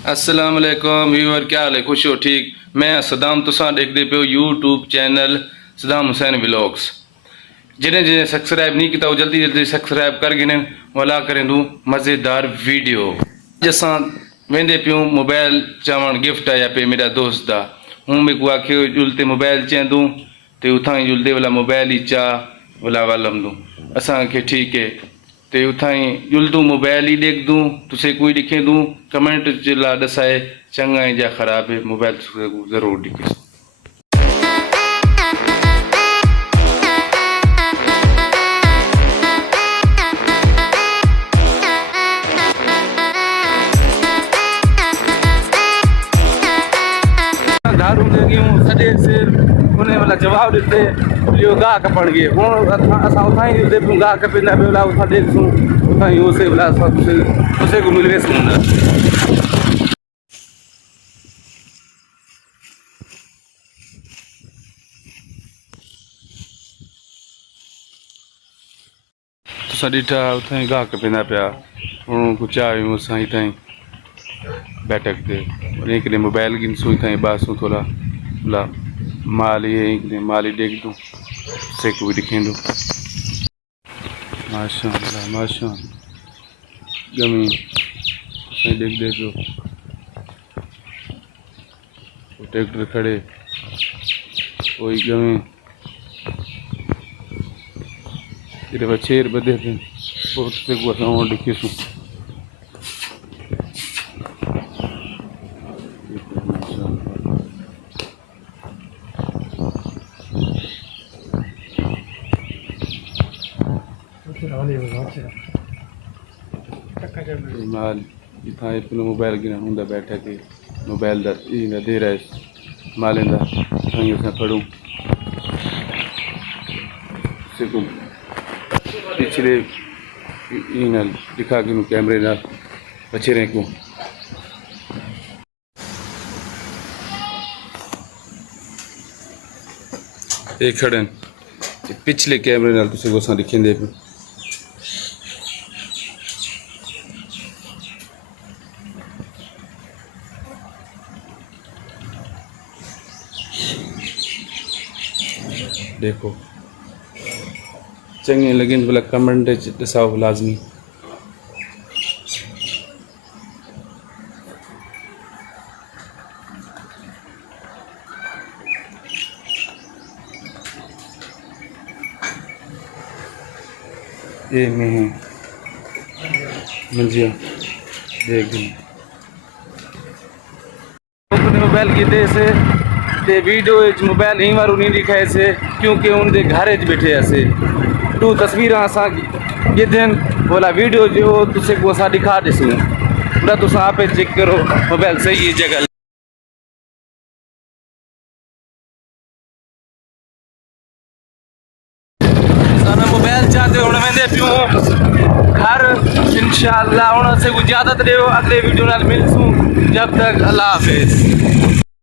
अस्सलाम वालेकुम व्यूअर, क्या हाल है? खुश हो? ठीक। मैं सदाम तुसा देखते पे YouTube channel Saddam Hussain vlogs. जिन्हें जिन्हें सब्सक्राइब नहीं किया जल्दी जल्दी सब्सक्राइब कर गिने वाला करें दूँ मज़ेदार वीडियो। जैसा वेंदे प्यूं मोबाइल चवण गिफ्ट आया पे मेरा दोस्त दा हूँ मैं को आखे जुलते मोबाइल चें दूँ तो उथा ही जुलते वाला मोबाइल ही चा वाला वालम दूँ असा के ठीक है ते उथा ही जुलदूँ मोबाइल ही देख दूँ तुसे कोई दिखे दूँ कमेंट चिल्ला दसाए चंगा है या खराब है मोबाइल ज़रूर दिखे। दारू लगी हूँ सॼे सिर उन्हें वाला जवाब देते लियो गाह कपड़ गए हूँ असां उथा ही दे पियूं गाह कपींदा पियो वाला उथा ॾेसूं उथा ही उसे वाला उसे को मिल वेसूं न तुसां ॾिठा उथा ही गाह कपींदा पिया हूँ कुझु आहियूं असां ही ताईं बैठक ते एक ने मोबाइल गिन सुई था बासू थोड़ा ला माल ये एक ने माल ही देख दूँ से को भी दिखेंदो माशाअल्लाह माशाअल्लाह गमी देख दो ट्रैक्टर खड़े वही गमी इधर बचेर बदे थे बहुत से को असां दिखे सु माल इतना अपना मोबाइल गिना होंगे बैठा के मोबाइल दे रहा है माल इंदा खड़ूँ सिकुम पिछले दिखा के कैमरे ना बचे रहे को एक खड़े पिछले कैमरे नाल तुसे गोसा दिखेंदे पे देखो चंगे लगिन वाला कमेंट दसाओ लाजमी। ये में मंजिया देख मोबाइल की दे से ते वीडियो मोबाइल ही मारू नहीं दिखाए से क्योंकि उनके घर बैठे ऐसे तू तस्वीर असा गिधन बोला वीडियो जो तुसे को असा दिखा दिसूँ पूरा तुसा आप चेक करो मोबाइल सही है जगह मोबाइल चाहते हूँ वेंदे पियूं घर इंशाअल्लाह हूँ से को इजाज़त दो अगले वीडियो नाल मिलसूँ जब तक अल्लाह हाफिज़।